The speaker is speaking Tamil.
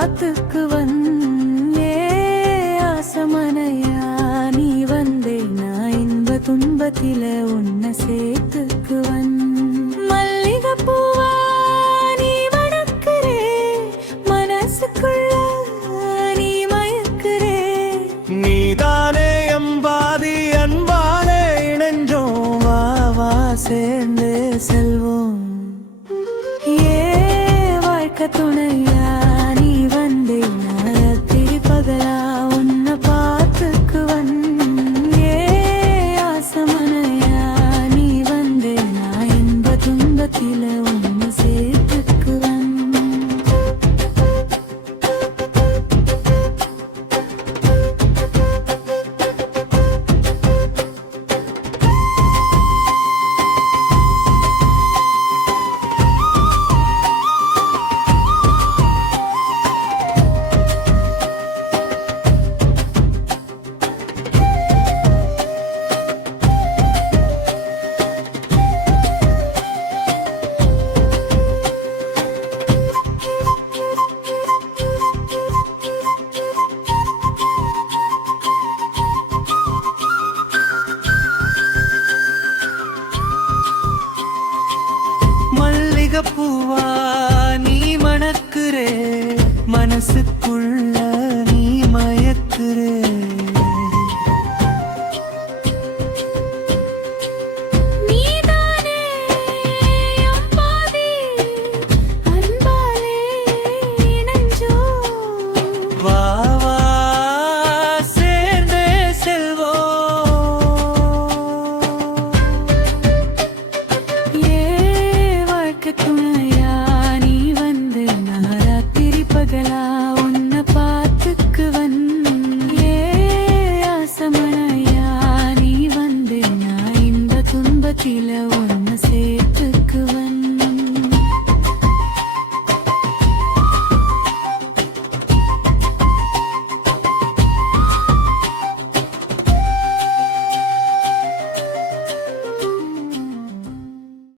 பாத்துக்கு வந்தே ஆசமனையா நீ வந்தே நான் இன்ப துன்பத்தில உன்னை சேர்த்துக்கு மல்லிகை பூவா நீ வடக்குறே மனசுக்குள்ள நீ மயக்குறே நீதானே எம்பாதி அன்பாலே இணைஞ்சோம் வா வா சேர்ந்து செல்வோம் வாழ்க்கை துணையா நீ வந்தே ராத்திரி பகலா உன்னை பாத்துக்கு வந்தே ஆசமனையா நீ வந்தே நான் இன்ப துன்பத்தில உன்னை சேர்த்துக்கு பூவா நீ மணக்குறே மனசுக்குள்ள நீ மயக்குறே நீதானே அம்பாதி அன்பாலே இணைஞ்சோம் வா வா சேர்ந்தே செல்வோம் வாழ்க்கை துணையா நீ வந்து நான் ராத்திரி பகலா